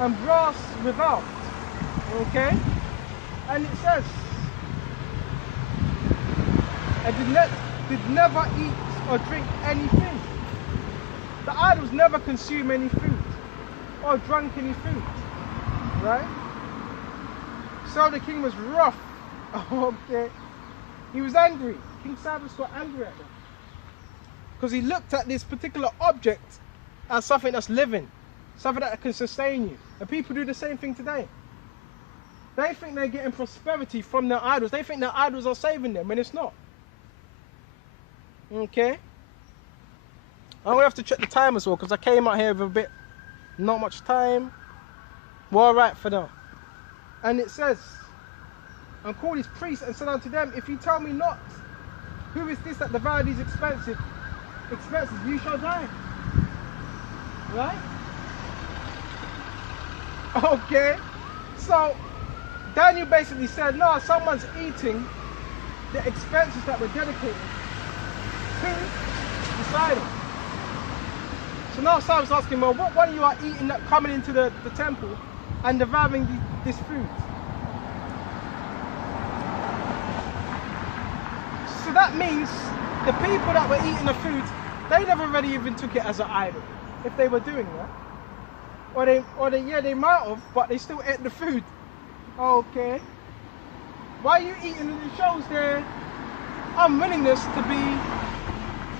and brass without. Okay? And it says, and did never eat or drink anything. The idols never consume any food or drank any food. Right? So the king was rough. Okay? He was angry. King Cyrus got angry at them. Because he looked at this particular object as something that's living. Something that can sustain you. And people do the same thing today. They think they're getting prosperity from their idols. They think their idols are saving them when it's not. Okay? I'm going to have to check the time as well because I came out here with a bit, not much time. We're alright for now. And it says, and called his priests and said unto them, if you tell me not, who is this that devoured these expenses, you shall die. Right? Okay. So, Daniel basically said, no, someone's eating the expenses that were dedicated to this idol. So now Cyrus was asking, well, what one of you are eating that coming into the temple and devouring this food? So that means the people that were eating the food, they never really even took it as an idol, if they were doing that. Or they might have, but they still ate the food. Okay. Why are you eating? It shows their unwillingness to be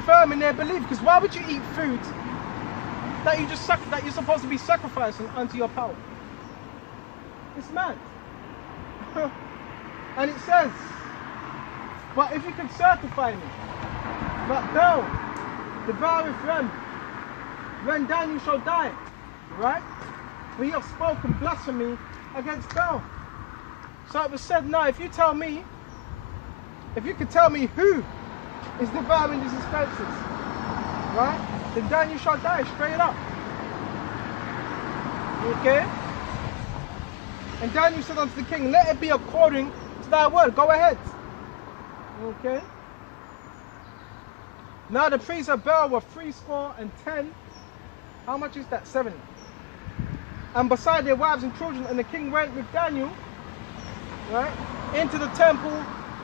firm in their belief. Because why would you eat food that you're supposed to be sacrificing unto your power? It's mad. And it says, but if you can certify me that Bel devoureth them, then Daniel shall die. Right? For you have spoken blasphemy against Bel. So it was said, no, if you could tell me who is devouring these expenses, right? Then Daniel shall die straight up. Okay? And Daniel said unto the king, let it be according to thy word. Go ahead. Okay? Now the priests of Bel were 70. How much is that? 70. And beside their wives and children, and the king went with Daniel, right, into the temple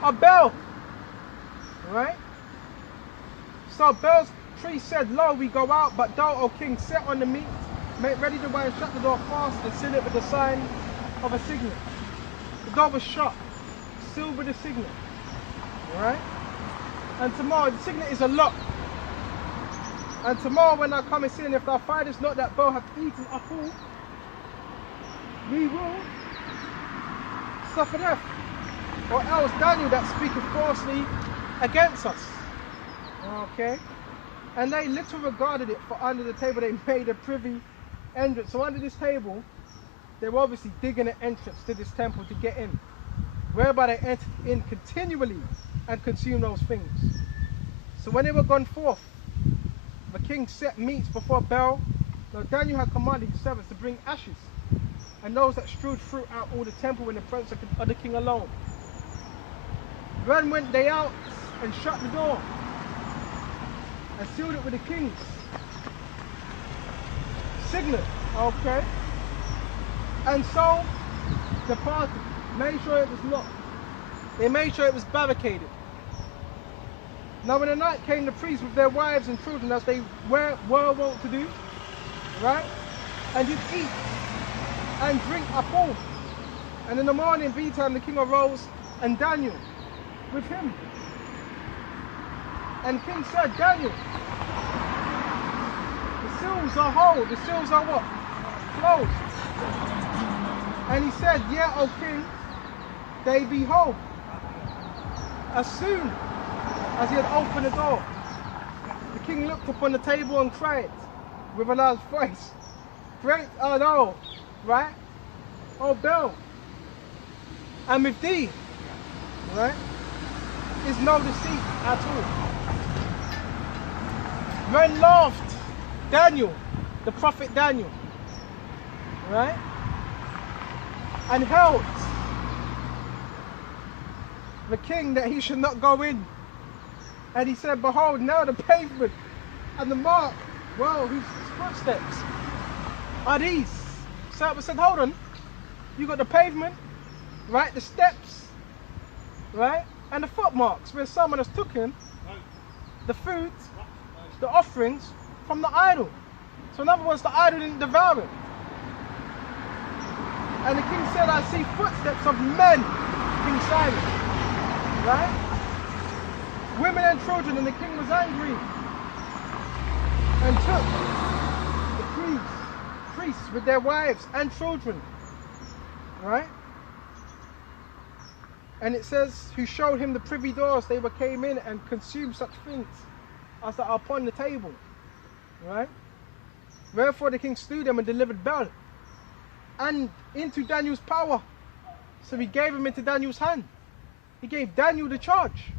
of Bel. Right? So Bel's priest said, lo, we go out, but thou, O king, sit on the meat, make ready the way, and shut the door fast, and seal it with the sign of a signet. The door was shut, sealed with a signet. Right? And tomorrow, the signet is a lock. And tomorrow when I come and see, and if thou findest not that Bel hath eaten up all, we will suffer death. Or else Daniel that speaketh falsely against us. Okay? And they little regarded it, for under the table they made a privy entrance. So under this table, they were obviously digging an entrance to this temple to get in, whereby they entered in continually and consumed those things. So when they were gone forth, the king set meats before Bel. Now Daniel had commanded his servants to bring ashes, and those that strewed throughout all the temple in the presence of the king alone. Then went they out and shut the door and sealed it with the king's signet. Okay? And so departed, made sure it was locked. They made sure it was barricaded. Now when the night came, the priests with their wives and children, as they were wont to do, right, and did eat and drink up all. And in the morning betime the king arose, and Daniel with him. And king said, Daniel, the seals are whole, the seals are what? Closed. And he said, yeah, O king, they be whole. As soon as he had opened the door, the king looked upon the table and cried with a loud voice, great art thou, right, O Bel, and with thee, right, is no deceit at all. Then laughed Daniel, the prophet Daniel, right, and held the king that he should not go in. And he said, behold, now the pavement and the mark, well, whose footsteps are these? Cyrus said, hold on, you got the pavement, right, the steps, right, and the footmarks where someone has taken the food, the offerings from the idol. So in other words, the idol didn't devour it. And the king said, I see footsteps of men, King Cyrus, right? Women and children, and the king was angry and took the priests with their wives and children, right? And it says, who showed him the privy doors, they came in and consumed such things as that are upon the table, right? Wherefore the king slew them and delivered Bel and into Daniel's power. So he gave him into Daniel's hand. He gave Daniel the charge,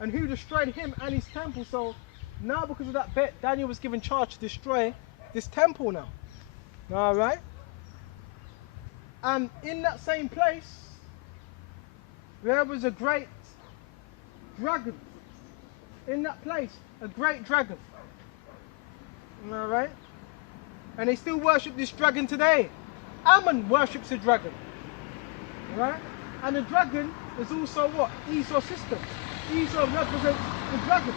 and who destroyed him and his temple. So now because of that bet, Daniel was given charge to destroy this temple now. All right? And in that same place, there was a great dragon. In that place, a great dragon. All right? And they still worship this dragon today. Ammon worships a dragon. Right? And the dragon is also what? Esau's sister. Esau represents the dragon.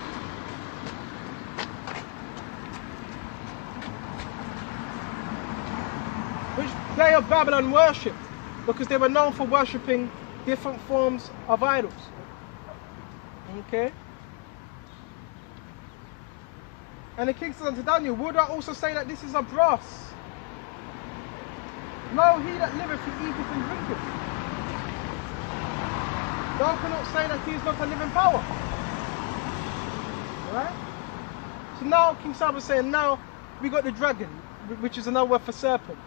Which they of Babylon worshipped, because they were known for worshipping different forms of idols. Okay? And the king said unto Daniel, would I also say that this is a brass? No, he that liveth, he eateth and drinketh. Thou cannot say that he is not a living power. Right? So now King Cyrus is saying, now we got the dragon, which is another word for serpent.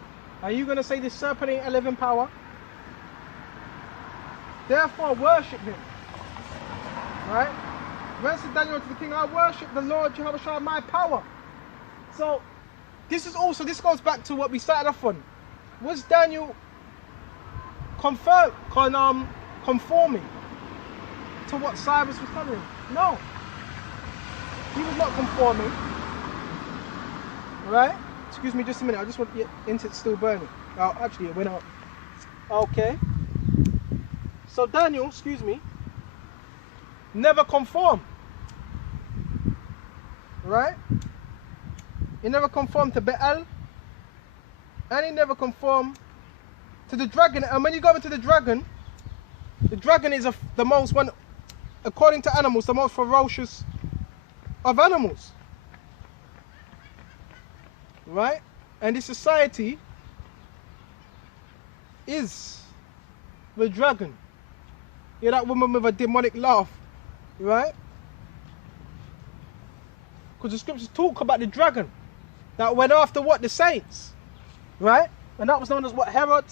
Are you going to say this serpent ain't a living power? Therefore worship him. Right? When said Daniel to the king, I worship the Lord Yahawah my power. So this goes back to what we started off on. Was Daniel conforming to what Cyrus was telling him? No. He was not conforming. Right? Excuse me just a minute, I just want the internet's still burning. Oh, actually it went out. Okay. So Daniel, excuse me, never conformed. Right? He never conformed to Baal. And he never conformed to the dragon. And when you go into the dragon is the most one, according to animals, the most ferocious of animals. Right? And this society is the dragon. You're that woman with a demonic laugh. Right? Because the scriptures talk about the dragon that went after what? The saints. Right? And that was known as what? Herod.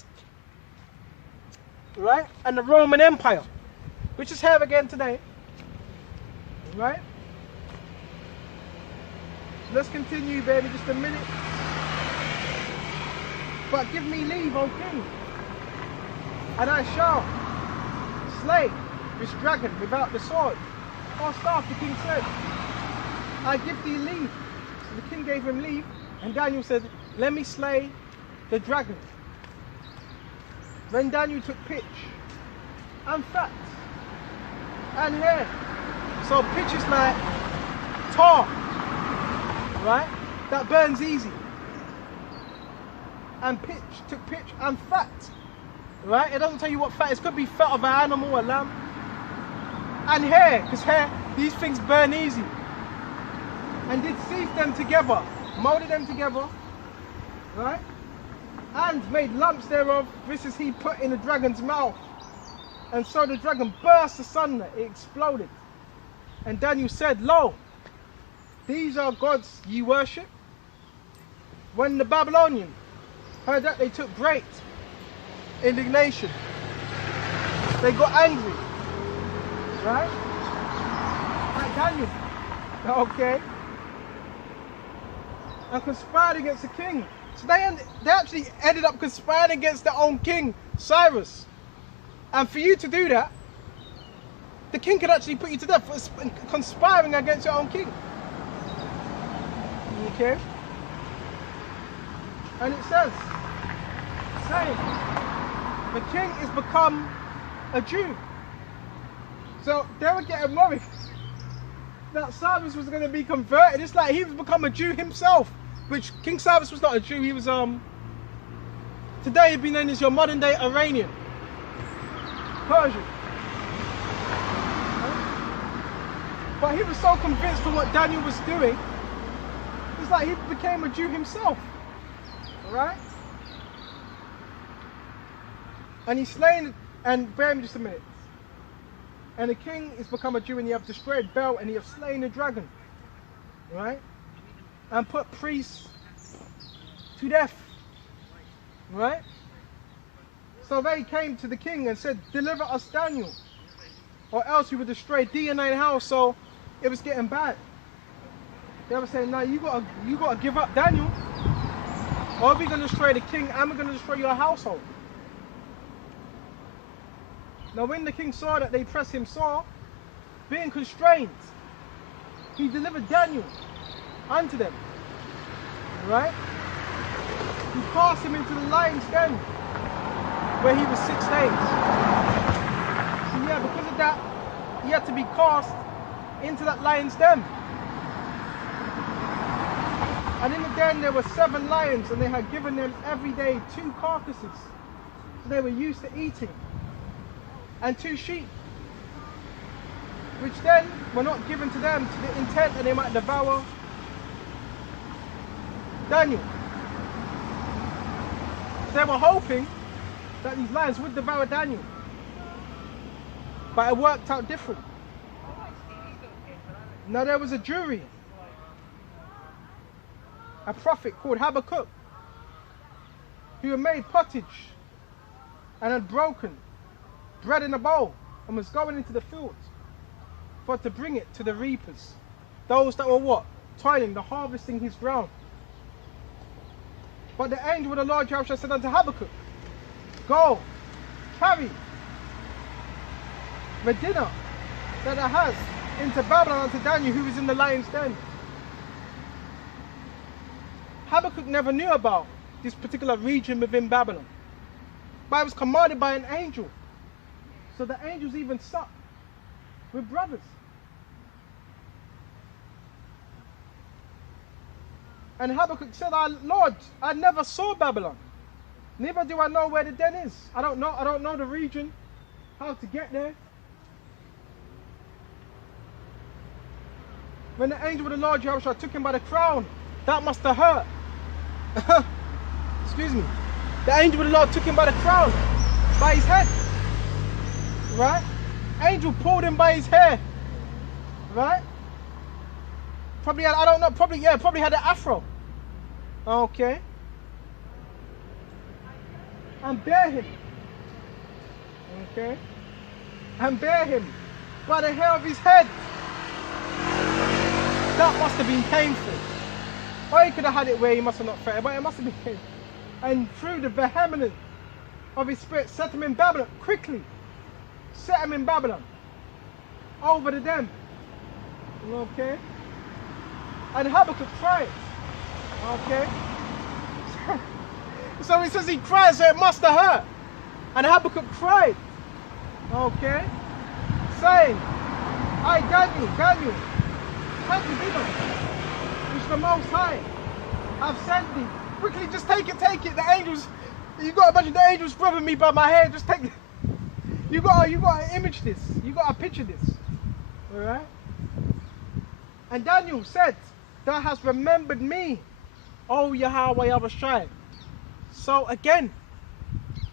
Right? And the Roman Empire, which is here again today. Right? Let's continue, baby, just a minute. But give me leave, O king, and I shall slay this dragon without the sword or staff, the king said. I give thee leave. So the king gave him leave, and Daniel said, let me slay the dragon. Then Daniel took pitch and fat and hair. So pitch is like tar, right? That burns easy. And took pitch and fat, right? It doesn't tell you what fat is. Could be fat of an animal, a lamb. And hair, because hair, these things burn easy. And did sieve them together, molded them together, right? And made lumps thereof. This is he put in the dragon's mouth. And so the dragon burst asunder, it exploded. And Daniel said, lo, these are gods ye worship. When the Babylonians heard that, they took great indignation. They got angry. Right? Like Daniel. Okay? And conspired against the king. So they actually ended up conspiring against their own king, Cyrus. And for you to do that, the king could actually put you to death for conspiring against your own king. Okay? And it says, saying? The king is become a Jew. So they were getting worried that Cyrus was going to be converted. It's like he was become a Jew himself, which King Cyrus was not a Jew. He was today he'd be known as your modern day Iranian, Persian. But he was so convinced of what Daniel was doing, it's like he became a Jew himself. Alright? And he's slain, and bear me just a minute. And the king is become a Jew, and he have destroyed Bel, and he have slain the dragon. Right? And put priests to death. Right? So they came to the king and said, deliver us Daniel, or else we will destroy thee and thine house. So it was getting bad. They were saying, no, you gotta give up Daniel, or we're gonna destroy the king and we're gonna destroy your household. Now when the king saw that they pressed him sore, being constrained, he delivered Daniel unto them. Right? He cast him into the lion's den, where he was 6 days. So yeah, because of that, he had to be cast into that lion's den. And in the den there were 7 lions, and they had given them every day 2 carcasses. So they were used to eating. And 2 sheep, which then were not given to them to the intent that they might devour Daniel. They were hoping that these lions would devour Daniel, but it worked out different. Now there was a jury, a prophet called Habakkuk, who had made pottage and had broken bread in a bowl and was going into the fields for to bring it to the reapers, those that were what? Toiling, the harvesting his ground. But the angel of the Lord Yahawah said unto Habakkuk, go, carry the dinner that thou hast into Babylon unto Daniel, who is in the lion's den. Habakkuk never knew about this particular region within Babylon, but it was commanded by an angel. So the angels even supped with brothers. And Habakkuk said, Lord, I never saw Babylon. Neither do I know where the den is. I don't know the region, how to get there. When the angel of the Lord Yahawah took him by the crown, that must have hurt. Excuse me. The angel of the Lord took him by the crown, by his head. Right? Angel pulled him by his hair. Right? Probably had, I don't know, probably had an afro. Okay. And bear him. Okay. And bear him by the hair of his head. That must have been painful. Or he could have had it where he must have not felt it, but it must have been painful. And through the vehemence of his spirit, set him in Babylon quickly. Set him in Babylon. Over to them. Okay. And Habakkuk cried. Okay. So he says he cried, so it must have hurt. And Habakkuk cried. Okay. Saying, I, Daniel, take the dinner, which the Most High have sent thee. Quickly, just take it. The angels, you got to imagine the angels grabbing me by my hair. Just take it. You got to image this. You got to picture this. All right. And Daniel said, thou hast remembered me, O Yahawah Wa Yahawashi. So again,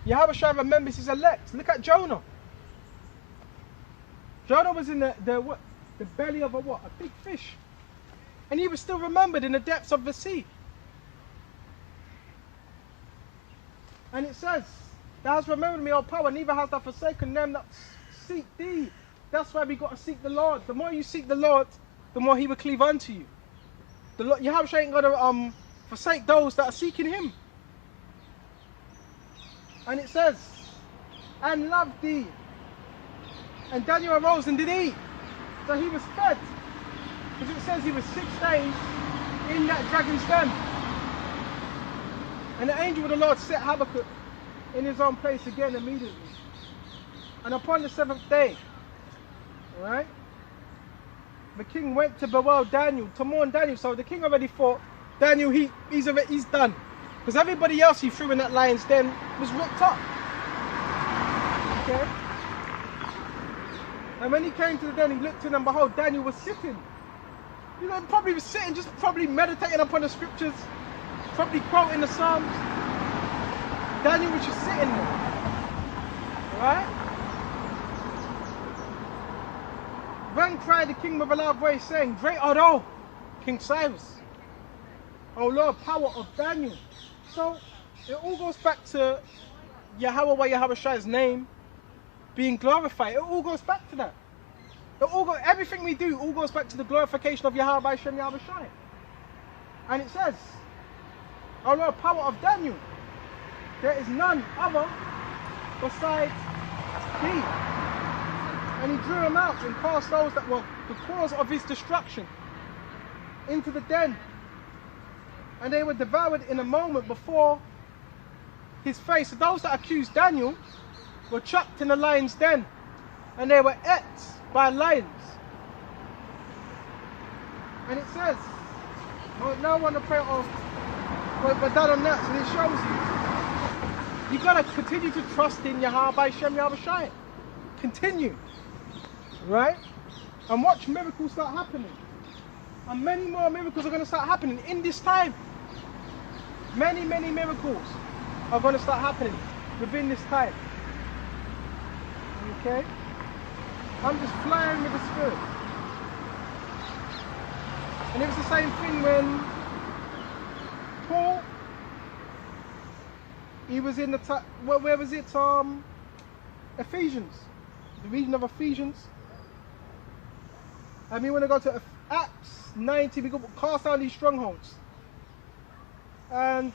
Yahawah remembers his elect. Look at Jonah. Jonah was in the belly of a what? A big fish. And he was still remembered in the depths of the sea. And it says, thou hast remembered me, O power, neither hast thou forsaken them that seek thee. That's why we got to seek the Lord. The more you seek the Lord, the more he will cleave unto you. The Lord, Yahawah ain't got to forsake those that are seeking him. And it says, and loved thee. And Daniel arose and did eat. So he was fed. Because it says he was 6 days in that dragon's den. And the angel of the Lord set Habakkuk in his own place again immediately. And upon the 7th day, right, the king went to bewail Daniel, to mourn Daniel. So the king already thought, Daniel, he's done. Because everybody else he threw in that lion's den was ripped up. Okay? And when he came to the den, he looked in and behold, Daniel was sitting. You know, probably was sitting, just probably meditating upon the scriptures, probably quoting the Psalms. Daniel was just sitting there. Right? Then cried the king with a loud voice, saying, Great art thou, King Cyrus, O Lord, power of Daniel. So it all goes back to Yahawah Wa Yahawashi's name being glorified. It all goes back to that. Everything we do all goes back to the glorification of Yahawah by Shem Yahawashi. And it says, O Lord, power of Daniel, there is none other besides thee. And he drew him out and cast those that were the cause of his destruction into the den. And they were devoured in a moment before his face. So those that accused Daniel were chucked in the lion's den. And they were ate by lions. And it says, now I want to pray of, we're done on that, and it shows you got to continue to trust in Yahawah by Shem Yahawashi. Continue. Right? And watch miracles start happening. And many more miracles are going to start happening in this time. Many, many miracles are going to start happening within this time. Okay? I'm just flying with the Spirit. And it was the same thing when Paul, he was in the, where was it? Ephesians. The region of Ephesians. And we want to go to Acts 19, we go cast down these strongholds. And